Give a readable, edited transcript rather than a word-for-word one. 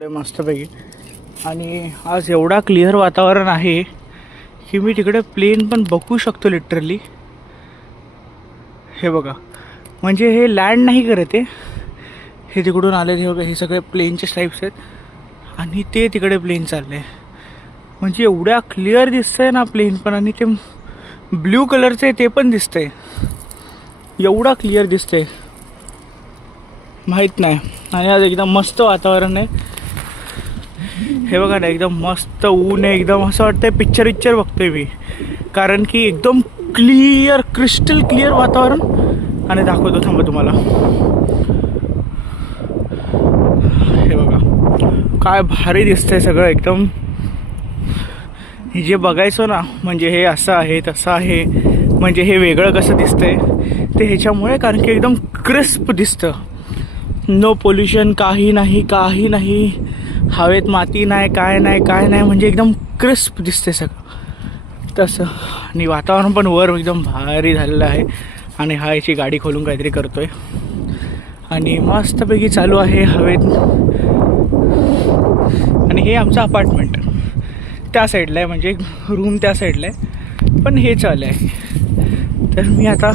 मस्तपैकी. आणि आज एवढा क्लिअर वातावरण आहे की मी तिकडे प्लेन पण बघू शकतो लिटरली. हे बघा, म्हणजे हे लँड नाही करत आहे, हे तिकडून आले ते बघा, हे सगळे प्लेनचे टाईप्स आहेत आणि ते तिकडे प्लेन चालले आहे. म्हणजे एवढ्या क्लिअर दिसतंय ना प्लेन पण, आणि ते ब्ल्यू कलरचं आहे ते पण दिसतंय, एवढा क्लिअर दिसतंय माहीत नाही. आणि आज एकदम मस्त वातावरण आहे. हे बघा ना, एकदम मस्त ऊन आहे, एकदम असं वाटतंय पिक्चर बघतोय मी, कारण की एकदम क्लिअर, क्रिस्टल क्लिअर वातावरण. आणि दाखवतो थांबा तुम्हाला. हे बघा काय भारी दिसतंय सगळं एकदम. हे जे बघायचो ना, म्हणजे हे असं आहे तसं आहे, म्हणजे हे वेगळं कसं दिसतंय ते ह्याच्यामुळे, कारण की एकदम क्रिस्प दिसतं. नो पोल्युशन, काही नाही, हवेत माती नाही, काय नाही, म्हणजे एकदम क्रिस्प दिसते सगळं तसं. आणि वातावरण पण वर एकदम भारी झालेलं आहे. आणि हा याची गाडी खोलून काहीतरी करतोय आणि मस्तपैकी चालू आहे हवेत. आणि हे आमचं अपार्टमेंट त्या साईडला आहे, म्हणजे रूम त्या साईडला आहे, पण हे चालू आहे. तर मी आता